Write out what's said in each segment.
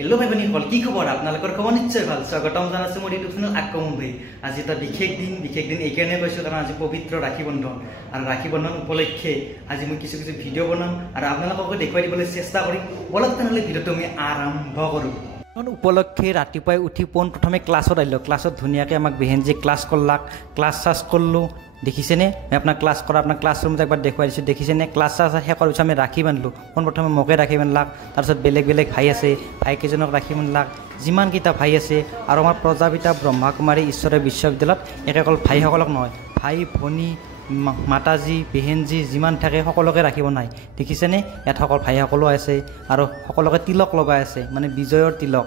Hello' ভাই ভনীসকল, কি খবৰ? আপোনালোকৰ খবৰ নিশ্চয় ভাল। স্বাগতম জনাইছো মোৰ ইউটিউব চেনেল আক্ৰমণ ভাই। আজি এটা বিশেষ দিন এইকাৰণে কৈছোঁ কাৰণ আজি পবিত্ৰ ৰাখী বন্ধন, আৰু ৰাখী বন্ধন উপলক্ষে আজি মই কিছু ভিডিঅ' বনাম আৰু আপোনালোককো দেখুৱাই দিবলৈ চেষ্টা কৰিম। বলক তেনেহ'লে ভিডিঅ'টো আমি আৰম্ভ কৰোঁ। উপলক্ষে ৰাতিপুৱাই উঠি পোনপ্ৰথমে ক্লাছত আহিলোঁ। ক্লাছত ধুনীয়াকৈ আমাক বেহেনজীয়ে ক্লাছ কৰলাক, ক্লাছ কৰিলোঁ। দেখিছেনে? মই আপোনাক ক্লাছ কৰা আপোনাক ক্লাছৰুমত একবাৰ দেখুৱাই দিছোঁ। দেখিছেনে? ক্লাছ শেষ কৰাৰ পিছত আমি ৰাখি বান্ধিলোঁ। পোনপ্ৰথমে মোকে ৰাখি বান্ধিলাক, তাৰপিছত বেলেগ ভাই আছে, ভাইকেইজনক ৰাখি বান্ধিলাক। যিমানকেইটা ভাই আছে আৰু আমাৰ প্ৰজাপিতা ব্ৰহ্মাকুমাৰী ঈশ্বৰীয় বিশ্ববিদ্যালয়ত অকল ভাইসকলক নহয়, ভাই ভনী মাতাজী বেহেনজী যিমান থাকে সকলোকে ৰাখিব নাই। দেখিছেনে? ইয়াত ভাইসকলো আছে আৰু সকলোকে তিলক লগাই আছে, মানে বিজয়ৰ তিলক।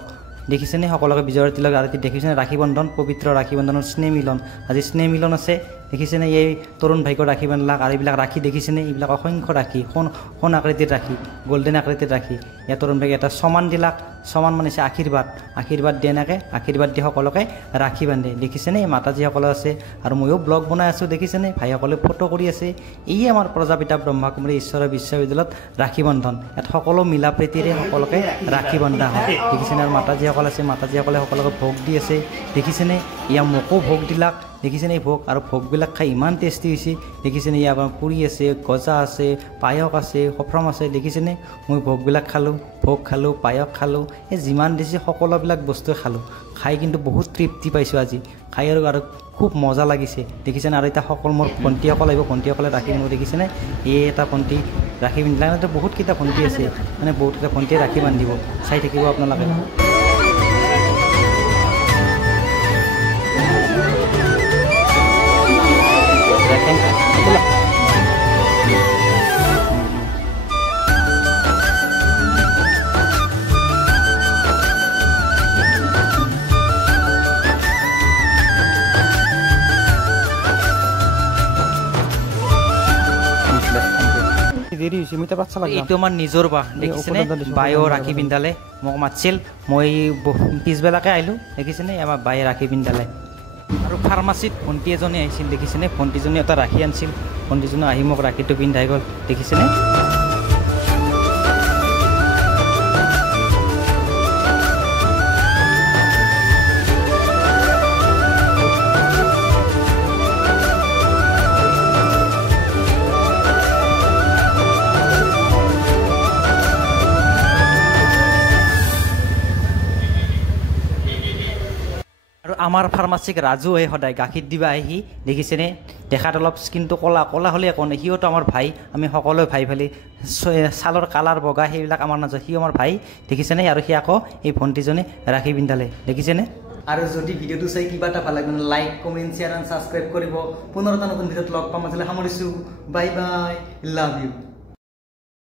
দেখিছেনে? সকলোকে বিজয়ৰ তিলক। আৰু দেখিছেনে ৰাখী বন্ধন, পবিত্ৰ ৰাখী বন্ধনৰ স্নেহ মিলন। আজি স্নেহ মিলন আছে। দেখিছেনে? এই তৰুণ ভাইকৰ ৰাখী বান্ধিলাক। আৰু এইবিলাক ৰাখী দেখিছেনে? এইবিলাক অসংখ্য ৰাখী, সোণ আকৃতিৰ ৰাখী, গল্ডেন আকৃতিৰ ৰাখী। ইয়াত তৰুণ ভাইক এটা সমান দিলাক। সমান মানিছে আশীৰ্বাদ দিয়ে এনেকৈ, আশীৰ্বাদ দি সকলোকে ৰাখী বান্ধে। দেখিছেনে? মাতাজীসকলে আছে আৰু ময়ো ব্লগ বনাই আছোঁ। দেখিছেনে? ভাইসকলে ফটো কৰি আছে। এয়ে আমাৰ প্ৰজাপিতা ব্ৰহ্মাকুমাৰী ঈশ্বৰীয় বিশ্ববিদ্যালয়ত ৰাখী বন্ধন। ইয়াত সকলো মিলা প্ৰীতিৰে সকলোকে ৰাখী বন্ধা হয়। দেখিছেনে? আৰু মাতাজীসকল আছে, মাতাজীসকলে সকলোকে ভোগ দি আছে। দেখিছেনে? ইয়া মোকো ভোগ দিলাক। দেখিছেনে? এই ভোগ আৰু ভোগবিলাক খাই ইমান টেষ্টি হৈছে। দেখিছেনে? ইয়াৰ পৰা পুৰি আছে, গজা আছে, পায়স আছে, সফ্ৰম আছে। দেখিছেনে? মই ভোগবিলাক খালোঁ, ভোগ খালোঁ, পায়স খালোঁ। এই যিমান দিছে সকলোবিলাক বস্তুৱে খালোঁ। খাই কিন্তু বহুত তৃপ্তি পাইছোঁ আজি। খাই আৰু খুব মজা লাগিছে। দেখিছেনে? আৰু এতিয়া মোৰ ভণ্টিসকল আহিব, ভণ্টিসকলে ৰাখি বান্ধিব। দেখিছেনে? এই এটা ভণ্টি ৰাখি বান্ধিলে। বহুতকেইটা ভণ্টি আছে, মানে বহুতকেইটা ভণ্টিয়ে ৰাখি বান্ধিব। চাই থাকিব আপোনালোকে। এইটো আমাৰ নিজৰ বা। দেখিছেনে? বায়েও ৰাখি পিন্ধালে, মোক মাতিছিল, মই পিছবেলাকে আহিলোঁ। দেখিছেনে? আমাৰ বায়ে ৰাখি পিন্ধালে। আৰু ফাৰ্মাচীত ভণ্টি এজনী আহিছিল। দেখিছেনে? ভণ্টিজনী এটা ৰাখি আনিছিল। ভণ্টিজনী আহি মোক ৰাখিটো পিন্ধাই গ'ল। দেখিছেনে? আৰু আমাৰ ফাৰ্মাচীক ৰাজু আহে সদায় গাখীৰ দিবা আহি। দেখিছেনে? দেখাত অলপ স্কিনটো ক'লা হ'লে একো নাই। সিওতো আমাৰ ভাই, আমি সকলোৱে ভাই ভালি। ছালৰ কালাৰ বগা সেইবিলাক আমাৰ নাযায়, সিও আমাৰ ভাই। দেখিছেনে? আৰু সি আকৌ এই ভণ্টিজনী ৰাখি পিন্ধালে। দেখিছেনে? আৰু যদি ভিডিঅ'টো চাই কিবা এটা ভাল লাগে like, comment, share and subscribe কৰিব। পুনৰ এটা নতুন ভিডিঅ'ত লগ পাম। আজিলৈ সামৰিছোঁ। Bye bye, love you.